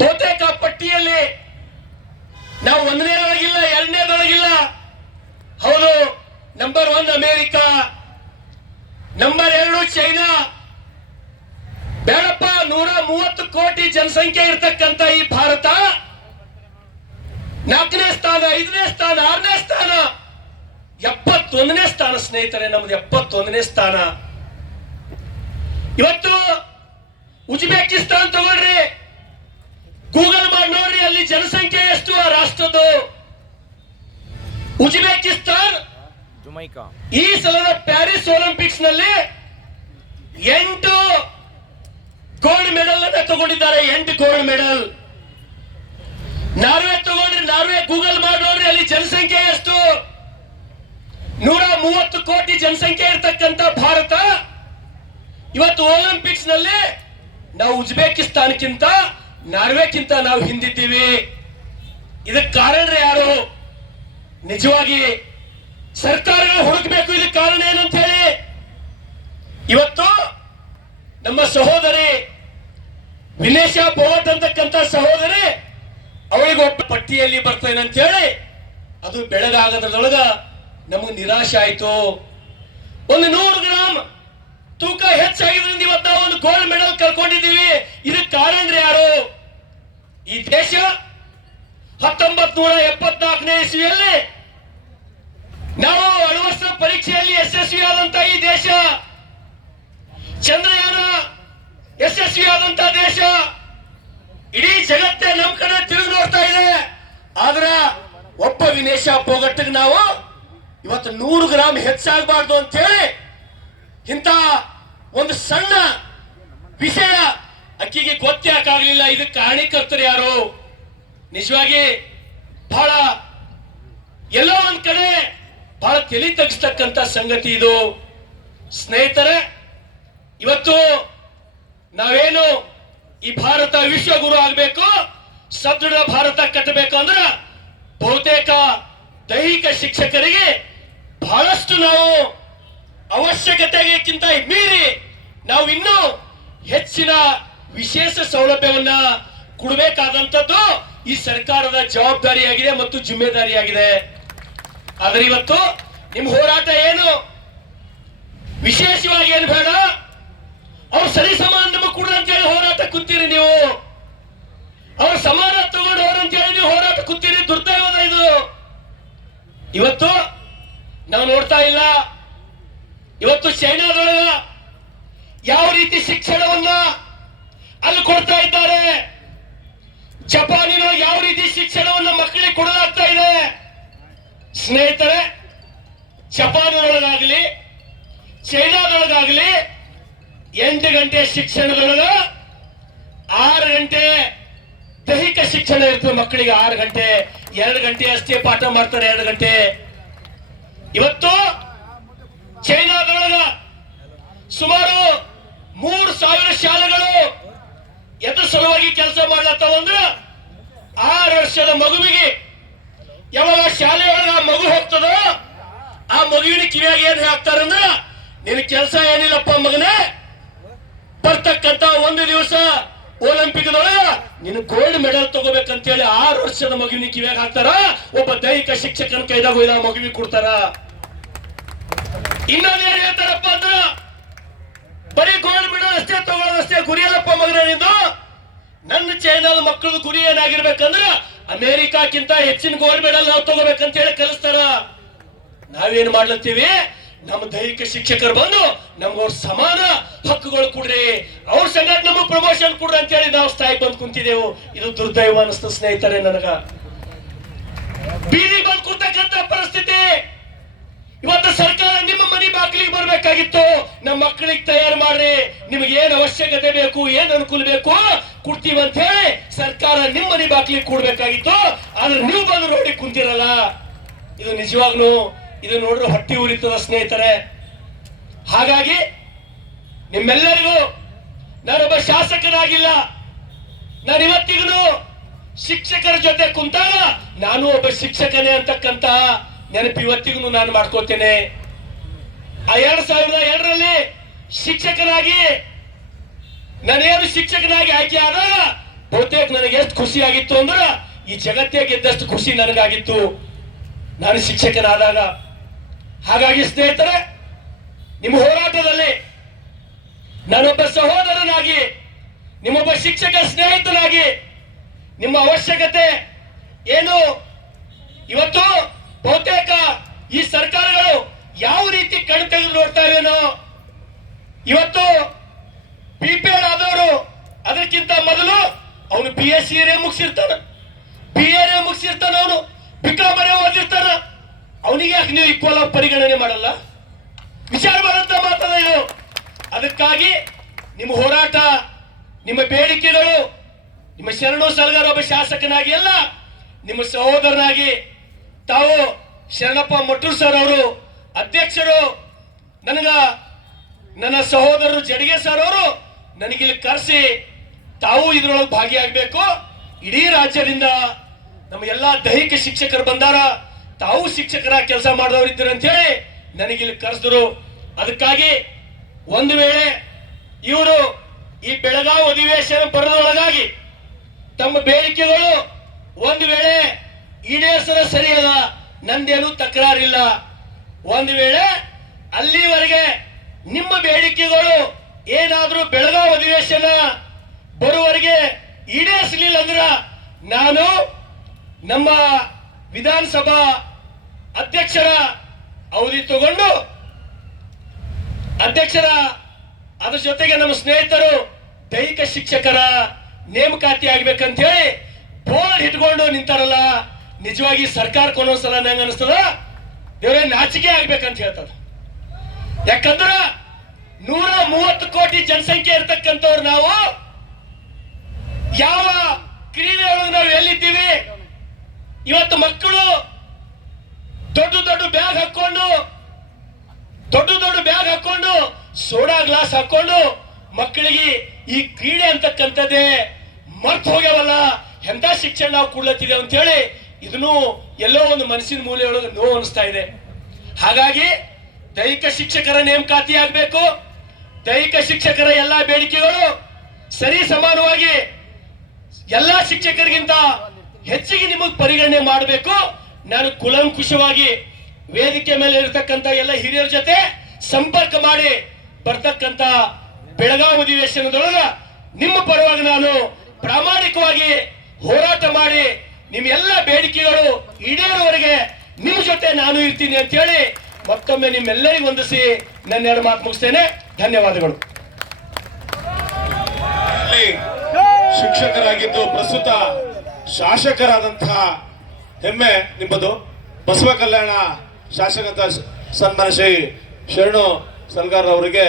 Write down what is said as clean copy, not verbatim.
ಬಹುತೇಕ ಪಟ್ಟಿಯಲ್ಲಿ ನಾವು ಒಂದನೇದೊಳಗಿಲ್ಲ, ಎರಡನೇದೊಳಗಿಲ್ಲ. ಹೌದು, ನಂಬರ್ 1 ಅಮೆರಿಕ, ನಂಬರ್ 2 ಚೈನಾ. ಬೇಡಪ್ಪ, 130 ಕೋಟಿ ಜನಸಂಖ್ಯೆ ಇರ್ತಕ್ಕಂಥ ಈ ಭಾರತ 4ನೇ ಸ್ಥಾನ, 5ನೇ ಸ್ಥಾನ, 6ನೇ ಸ್ಥಾನ, 71ನೇ ಸ್ಥಾನ. ಸ್ನೇಹಿತರೆ, ನಮ್ದು 71ನೇ ಸ್ಥಾನ. ಇವತ್ತು ಉಜ್ಬೇಕಿಸ್ತಾನ್ ತಗೊಳ್ರಿ, ಗೂಗಲ್ ಮಾಡಿ ನೋಡ್ರಿ, ಅಲ್ಲಿ ಜನಸಂಖ್ಯೆ ಎಷ್ಟು ಆ ರಾಷ್ಟ್ರದ್ದು. ಉಜ್ಬೇಕಿಸ್ತಾನ್ ಈ ಸಲದ ಪ್ಯಾರಿಸ್ ಒಲಿಂಪಿಕ್ಸ್ ನಲ್ಲಿ 8 ಗೋಲ್ಡ್ ಮೆಡಲ್ ಅನ್ನ ತಗೊಂಡಿದ್ದಾರೆ. 8 ಗೋಲ್ಡ್ ಮೆಡಲ್. ನಾರ್ವೆ ತಗೊಂಡ್ರಿ, ನಾರ್ವೆ ಗೂಗಲ್ ಮಾಡಿ ನೋಡ್ರಿ, ಅಲ್ಲಿ ಜನಸಂಖ್ಯೆ ಎಷ್ಟು. 130 ಕೋಟಿ ಜನಸಂಖ್ಯೆ ಇರ್ತಕ್ಕಂಥ ಭಾರತ ಇವತ್ತು ಒಲಿಂಪಿಕ್ಸ್ ನಲ್ಲಿ ನಾವು ಉಜ್ಬೇಕಿಸ್ತಾನಕ್ಕಿಂತ, ನಾರ್ವೆಕ್ಕಿಂತ ನಾವು ಹಿಂದಿದ್ದೀವಿ. ಇದಕ್ಕೆ ಕಾರಣ ಯಾರು? ನಿಜವಾಗಿ ಸರ್ಕಾರಗಳು ಹುಡುಕಬೇಕು ಇದಕ್ಕೆ ಕಾರಣ ಏನಂತ ಹೇಳಿ. ಇವತ್ತು ನಮ್ಮ ಸಹೋದರಿ ವಿನೇಶಾ ಪೋವಟ್ ಅಂತಕ್ಕಂಥ ಸಹೋದರಿ, ಅವಳಿಗೆ ಒಬ್ಬ ಪಟ್ಟಿಯಲ್ಲಿ ಬರ್ತೇನೆ ಅಂತ ಹೇಳಿ ಅದು ಬೆಳಗಾಗದ್ರೊಳಗ ನಮಗೆ ನಿರಾಶೆ ಆಯ್ತು. ಒಂದು 100 ಗ್ರಾಮ್ ತೂಕ ಹೆಚ್ಚಾಗಿದ್ರಿಂದ ಇವತ್ತು ನಾವು ಒಂದು ಗೋಲ್ಡ್ ಮೆಡಲ್ ಕಳ್ಕೊಂಡಿದ್ದೀವಿ. ಇದಕ್ಕೆ ಕಾರಣ ಯಾರು? ಈ ದೇಶ 1974ನೇ ಇಸ್ವಿಯಲ್ಲಿ ನಾವು ಅಣುವಸ್ತ್ರ ಪರೀಕ್ಷೆಯಲ್ಲಿ ಯಶಸ್ವಿಯಾದಂತಹ ಈ ದೇಶ, ಚಂದ್ರಯಾನ ಯಶಸ್ವಿಯಾದಂತ ದೇಶ, ಇಡೀ ಜಗತ್ತೇ ನಮ್ ಕಡೆ ತಿರುಗಿ ನೋಡ್ತಾ ಇದೆ. ಆದ್ರ ಒಬ್ಬ ವಿನೇಶಾ ಪೋಗಟ್ಗೆ ನಾವು ಇವತ್ತು 100 ಗ್ರಾಮ್ ಹೆಚ್ಚಾಗಬಾರ್ದು ಅಂತ ಹೇಳಿ ಇಂತ ಒಂದು ಸಣ್ಣ ವಿಷಯ ಅಕ್ಕಿಗೆ ಗೊತ್ತಾಗಲಿಲ್ಲ. ಇದಕ್ಕೆ ಕಾರಣೀಕರ್ತರು ಯಾರು? ನಿಜವಾಗಿ ಬಹಳ ಎಲ್ಲೋ ಒಂದ್ ಕಡೆ ಬಹಳ ತಲೆ ತಗ್ಸ್ತಕ್ಕಂತ ಸಂಗತಿ ಇದು. ಸ್ನೇಹಿತರೆ, ಇವತ್ತು ನಾವೇನು ಈ ಭಾರತ ವಿಶ್ವಗುರು ಆಗ್ಬೇಕು, ಸದೃಢ ಭಾರತ ಕಟ್ಟಬೇಕು ಅಂದ್ರೆ ಬಹುತೇಕ ದೈಹಿಕ ಶಿಕ್ಷಕರಿಗೆ ಬಹಳಷ್ಟು ನಾವು ಅವಶ್ಯಕತೆಗಿಂತ ಮೀರಿ ನಾವು ಇನ್ನೂ ಹೆಚ್ಚಿನ ವಿಶೇಷ ಸೌಲಭ್ಯವನ್ನ ಕೊಡಬೇಕಾದಂಥದ್ದು ಈ ಸರ್ಕಾರದ ಜವಾಬ್ದಾರಿಯಾಗಿದೆ ಮತ್ತು ಜಿಮ್ಮೆದಾರಿಯಾಗಿದೆ. ಆದ್ರೆ ಇವತ್ತು ನಿಮ್ ಹೋರಾಟ ಏನು? ವಿಶೇಷವಾಗಿ ಏನು ಬೇಡ, ಅವ್ರು ಸರಿ ಸಮಾನ ನಮಗೆ ಕೊಡ್ರಿ ಅಂತ ಹೇಳಿ ಹೋರಾಟ ಕೂತೀರಿ ನೀವು. ಅವ್ರು ಸಮಾನ ತಗೊಂಡು ಅಂತ ಹೇಳಿ ನೀವು ಹೋರಾಟ ಕೂತೀರಿ. ದುರ್ದೈವದ ಇದು. ಇವತ್ತು ನಾವು ನೋಡ್ತಾ ಇಲ್ಲ. ಇವತ್ತು ಚೈನಾದೊಳಗ ಯಾವ ರೀತಿ ಶಿಕ್ಷಣವನ್ನ ಅಲ್ಲಿ ಕೊಡ್ತಾ ಇದ್ದಾರೆ, ಜಪಾನಿನ ಯಾವ ರೀತಿ ಶಿಕ್ಷಣವನ್ನ ಮಕ್ಕಳಿಗೆ ಕೊಡಲಾಗ್ತಾ ಇದೆ. ಸ್ನೇಹಿತರೆ, ಜಪಾನದೊಳಗಾಗ್ಲಿ ಚೈನಾದೊಳಗಾಗ್ಲಿ 8 ಗಂಟೆ ಶಿಕ್ಷಣದೊಳಗ 6 ಗಂಟೆ ದೈಹಿಕ ಶಿಕ್ಷಣ ಇರ್ತದೆ ಮಕ್ಕಳಿಗೆ. 6 ಗಂಟೆ, 2 ಗಂಟೆ ಅಷ್ಟೇ ಪಾಠ ಮಾಡ್ತಾರೆ. 2 ಗಂಟೆ. ಇವತ್ತು ಚೈನಾದೊಳಗ ಸುಮಾರು 3000 ಶಾಲೆಗಳು ಎದ್ರ ಸಲುವಾಗಿ ಕೆಲಸ ಮಾಡ್ಲತ್ತಾವ ಅಂದ್ರೆ 6 ವರ್ಷದ ಮಗುವಿಗೆ ಯಾವಾಗ ಶಾಲೆಯೊಳಗ ಆ ಮಗು ಹೋಗ್ತದೋ ಆ ಮಗುವಿನ ಕಿವಿಯಾಗ ಏನ್ ಹಾಕ್ತಾರಂದ್ರ, ನಿನ್ ಕೆಲಸ ಏನಿಲ್ಲಪ್ಪ ಮಗನೇ, ಬರ್ತಕ್ಕಂತ ಒಂದು ದಿವಸ ಒಲಿಂಪಿಕ್ದೊಳಗ ನೀನು ಗೋಲ್ಡ್ ಮೆಡಲ್ ತಗೋಬೇಕಂತೇಳಿ 6 ವರ್ಷದ ಮಗುವಿನ ಕಿವಿಯಾಗ ಹಾಕ್ತಾರ. ಒಬ್ಬ ದೈಹಿಕ ಶಿಕ್ಷಕನ ಕೈದಾಗ ಒಯ್ದ ಮಗುವಿಗೆ ಕೊಡ್ತಾರ. ಇನ್ನೊಂದು ಏನ್ ಹೇಳ್ತಾರಪ್ಪ ಅಂದ್ರ, ಬರೀ ಗೋಲ್ಡ್ ಮೆಡಲ್ ಅಷ್ಟೇ ತಗೊಳ್ಳೋದಷ್ಟೇ ಗುರಿ ಅಲ್ಲಪ್ಪ ಮಗನೇ ನಿಂದು. ನನ್ನ ಚೈನಾದ ಮಕ್ಕಳದು ಗುರಿ ಏನಾಗಿರ್ಬೇಕಂದ್ರ ಅಮೆರಿಕಾಕ್ಕಿಂತ ಹೆಚ್ಚಿನ ಗೋಲ್ಡ್ ಮೆಡಲ್ ನಾವು ತಗೋಬೇಕಂತ ಹೇಳಿ ಕಲಿಸ್ತಾರ. ನಾವೇನ್ ಮಾಡ್ಲತ್ತೀವಿ? ನಮ್ಮ ದೈಹಿಕ ಶಿಕ್ಷಕರು ಬಂದು ನಮ್ಗವ್ರ ಸಮಾನ ಹಕ್ಕುಗಳು ಕೊಡ್ರಿ, ಅವ್ರ ಸಂಘಟ ನಮಗ್ ಪ್ರಮೋಷನ್ ಕೊಡ್ರಿ ಅಂತ ಹೇಳಿ ನಾವು ಸ್ಥಾಯಿ ಬಂದ್ ಕುಂತಿದ್ದೆವು. ಇದು ದುರ್ದೈವ ಅನಿಸ್ತು ಸ್ನೇಹಿತರೆ ನನಗ. ಬೀದಿ ಬಂದ್ ಕೂತಕ್ಕಂತ ಪರಿಸ್ಥಿತಿ. ಇವತ್ತು ಸರ್ಕಾರ ನಿಮ್ಮ ಮನೆ ಬಾಗಿಲಿಗೆ ಬರ್ಬೇಕಾಗಿತ್ತು. ನಮ್ಮ ಮಕ್ಕಳಿಗೆ ತಯಾರು ಮಾಡ್ರಿ, ನಿಮ್ಗೆ ಏನ್ ಅವಶ್ಯಕತೆ ಬೇಕು, ಏನ್ ಅನುಕೂಲ ಬೇಕು ಕೊಡ್ತೀವಿ ಅಂತ ಹೇಳಿ ಸರ್ಕಾರ ನಿಮ್ಮ ಮನೆ ಬಾಗಿಲಿಗೆ ಕೊಡ್ಬೇಕಾಗಿತ್ತು. ಆದ್ರೆ ನೀವು ಬಂದು ನೋಡಿ ಕುಂತಿರಲ್ಲ. ಇದು ನಿಜವಾಗ್ಲೂ ಇದು ನೋಡ್ರೆ ಹೊಟ್ಟಿ ಉರಿತದ ಸ್ನೇಹಿತರೆ. ಹಾಗಾಗಿ ನಿಮ್ಮೆಲ್ಲರಿಗೂ ನಾನೊಬ್ಬ ಶಾಸಕನಾಗಿಲ್ಲ, ನಾನು ಇವತ್ತಿಗೂ ಶಿಕ್ಷಕರ ಜೊತೆ ಕುಂತಾಗ ನಾನು ಒಬ್ಬ ಶಿಕ್ಷಕನೇ ಅಂತಕ್ಕಂತ ನೆನಪು ಇವತ್ತಿಗೂ ನಾನು ಮಾಡ್ಕೋತೇನೆ. ಆ 2002ರಲ್ಲಿ ಶಿಕ್ಷಕನಾಗಿ ನಾನೇನು ಶಿಕ್ಷಕನಾಗಿ ಆಯ್ಕೆ ಆದಾಗ ಬಹುತೇಕ ನನಗೆ ಎಷ್ಟು ಖುಷಿ ಆಗಿತ್ತು ಅಂದ್ರೆ ಈ ಜಗತ್ತೇ ಗೆದ್ದಷ್ಟು ಖುಷಿ ನನಗಾಗಿತ್ತು ನಾನು ಶಿಕ್ಷಕನಾದಾಗ. ಹಾಗಾಗಿ ಸ್ನೇಹಿತರೆ, ನಿಮ್ಮ ಹೋರಾಟದಲ್ಲಿ ನಾನೊಬ್ಬ ಸಹೋದರನಾಗಿ, ನಿಮ್ಮೊಬ್ಬ ಶಿಕ್ಷಕ ಸ್ನೇಹಿತನಾಗಿ, ನಿಮ್ಮ ಅವಶ್ಯಕತೆ ಏನು ಇವತ್ತು ಬಹುತೇಕ ಈ ಸರ್ಕಾರಗಳು ಯಾವ ರೀತಿ ಕಣ್ಣು ತೆಗೆದು ನೋಡ್ತಾ ಇವೇನೋ, ಇವತ್ತು ಪ್ರಿಪೇರ್ಡ್ ಆದವರು ಅದಕ್ಕಿಂತ ಮೊದಲು ಅವನು BSc ಮುಗಿಸಿರ್ತಾನ, BA ಮುಗಿಸಿರ್ತಾನ, ಅವನು BCom ಓದಿರ್ತಾನ, ಅವನಿಗೆ ಯಾಕೆ ನೀವು ಈಕ್ವಲ್ ಆಗಿ ಪರಿಗಣನೆ ಮಾಡಲ್ಲ? ವಿಚಾರ ಮಾಡಂತ ಮಾತಲ್ಲ ಇದು. ಅದಕ್ಕಾಗಿ ನಿಮ್ಮ ಹೋರಾಟ, ನಿಮ್ಮ ಬೇಡಿಕೆಗಳು, ನಿಮ್ಮ ಶರಣು ಸಲಗರ ಒಬ್ಬ ಶಾಸಕನಾಗಿ ಅಲ್ಲ, ನಿಮ್ಮ ಸಹೋದರನಾಗಿ ತಾವು ಶರಣಪ್ಪ ಮಟ್ಟೂರ್ ಸರ್ ಅವರು ಅಧ್ಯಕ್ಷರು, ನನ್ನ ಸಹೋದರರು ಜಡಿಗೆ ಸರ್ ಅವರು ನನಗಿಲ್ಲಿ ಕರೆಸಿ ತಾವು ಇದರೊಳಗೆ ಭಾಗಿಯಾಗಬೇಕು, ಇಡೀ ರಾಜ್ಯದಿಂದ ನಮ್ಮ ಎಲ್ಲಾ ದೈಹಿಕ ಶಿಕ್ಷಕರು ಬಂದಾರ, ತಾವು ಶಿಕ್ಷಕರ ಕೆಲಸ ಮಾಡಿದವರು ಇದ್ದೀರ ಅಂತ ಹೇಳಿ ನನಗಿಲ್ಲಿ ಕರೆಸಿದ್ರು. ಅದಕ್ಕಾಗಿ ಒಂದು ವೇಳೆ ಇವರು ಈ ಬೆಳಗಾವಿ ಅಧಿವೇಶನ ಬರೋದ್ರೊಳಗಾಗಿ ತಮ್ಮ ಬೇಡಿಕೆಗಳು ಒಂದು ವೇಳೆ ಈಡೇರಿಸದ ಸರಿಯಲ್ಲ, ನಂದೇನು ತಕರಾರಿಲ್ಲ. ಒಂದು ವೇಳೆ ಅಲ್ಲಿವರೆಗೆ ನಿಮ್ಮ ಬೇಡಿಕೆಗಳು ಏನಾದ್ರೂ ಬೆಳಗಾವಿ ಅಧಿವೇಶನ ಬರುವವರೆಗೆ ಈಡೇರಿಸಲಿಲ್ಲ ಅಂದ್ರ ನಾನು ನಮ್ಮ ವಿಧಾನಸಭಾ ಅಧ್ಯಕ್ಷರ ಅವಧಿ ತಗೊಂಡು ಅದ್ರ ಜೊತೆಗೆ ನಮ್ಮ ಸ್ನೇಹಿತರು ದೈಹಿಕ ಶಿಕ್ಷಕರ ನೇಮಕಾತಿ ಆಗ್ಬೇಕಂತ ಹೇಳಿ ಬೋರ್ಡ್ ಇಟ್ಕೊಂಡು ನಿಂತಾರಲ್ಲ, ನಿಜವಾಗಿ ಸರ್ಕಾರಕ್ಕೆ ಒಂದೊಂದ್ಸಲ ನಂಗೆ ಅನಿಸ್ತದ ದೇವರೇ ನಾಚಿಕೆ ಆಗ್ಬೇಕಂತ ಹೇಳ್ತದ. ಯಾಕಂದ್ರ 130 ಕೋಟಿ ಜನಸಂಖ್ಯೆ ಇರ್ತಕ್ಕಂಥವ್ರು ನಾವು ಯಾವ ಕ್ರೀಡೆಯೊಳಗೆ ನಾವು ಎಲ್ಲಿದ್ದೀವಿ? ಇವತ್ತು ಮಕ್ಕಳು ದೊಡ್ಡ ದೊಡ್ಡ ಬ್ಯಾಗ್ ಹಾಕೊಂಡು ಸೋಡಾ ಗ್ಲಾಸ್ ಹಾಕೊಂಡು ಮಕ್ಕಳಿಗೆ ಈ ಕ್ರೀಡೆ ಅಂತಕ್ಕಂಥದ್ದೇ ಮರ್ತು ಹೋಗ್ಯಾವಲ್ಲ, ಎಂತ ಶಿಕ್ಷಣ ನಾವು ಕೊಡ್ಲತ್ತಿದ್ದೇವೆ ಅಂತ ಹೇಳಿ ಇದನ್ನು ಎಲ್ಲೋ ಒಂದು ಮನಸ್ಸಿನ ಮೂಲೆಯೊಳಗೆ ನೋವು ಅನಿಸ್ತಾ ಇದೆ. ಹಾಗಾಗಿ ದೈಹಿಕ ಶಿಕ್ಷಕರ ನೇಮಕಾತಿ ಆಗ್ಬೇಕು, ದೈಹಿಕ ಶಿಕ್ಷಕರ ಎಲ್ಲಾ ಬೇಡಿಕೆಗಳು ಸರಿ ಸಮಾನವಾಗಿ ಎಲ್ಲಾ ಶಿಕ್ಷಕರಿಗಿಂತ ಹೆಚ್ಚಿಗೆ ನಿಮಗೆ ಪರಿಗಣನೆ ಮಾಡಬೇಕು. ನಾನು ಕುಲಂಕುಷವಾಗಿ ವೇದಿಕೆ ಮೇಲೆ ಇರತಕ್ಕಂತ ಎಲ್ಲ ಹಿರಿಯರ ಜೊತೆ ಸಂಪರ್ಕ ಮಾಡಿ ಬರ್ತಕ್ಕಂತ ಬೆಳಗಾವಿ ಅಧಿವೇಶನದೊಳಗ ನಿಮ್ಮ ಪರವಾಗಿ ನಾನು ಪ್ರಾಮಾಣಿಕವಾಗಿ ಹೋರಾಟ ಮಾಡಿ ನಿಮ್ಮ ಎಲ್ಲ ಬೇಡಿಕೆಗಳು ಈಡೇರುವವರೆಗೆ ನಿಮ್ಮ ಜೊತೆ ನಾನು ಇರ್ತೀನಿ ಅಂತ ಹೇಳಿ ಮತ್ತೊಮ್ಮೆ ನಿಮ್ಮೆಲ್ಲರಿಗೂ ವಂದಿಸಿ ನನ್ನ 2 ಮಾತು ಮುಗಿಸ್ತೇನೆ. ಧನ್ಯವಾದಗಳು. ಶಿಕ್ಷಕರಾಗಿದ್ದು ಪ್ರಸ್ತುತ ಶಾಸಕರಾದಂತಹ ಹೆಮ್ಮೆ ನಿಮ್ಮದು. ಬಸವ ಕಲ್ಯಾಣ ಶಾಸಕ ಸನ್ಮಾನ ಶ್ರೀ ಶರಣು ಸಲ್ಗಾರ್ ಅವರಿಗೆ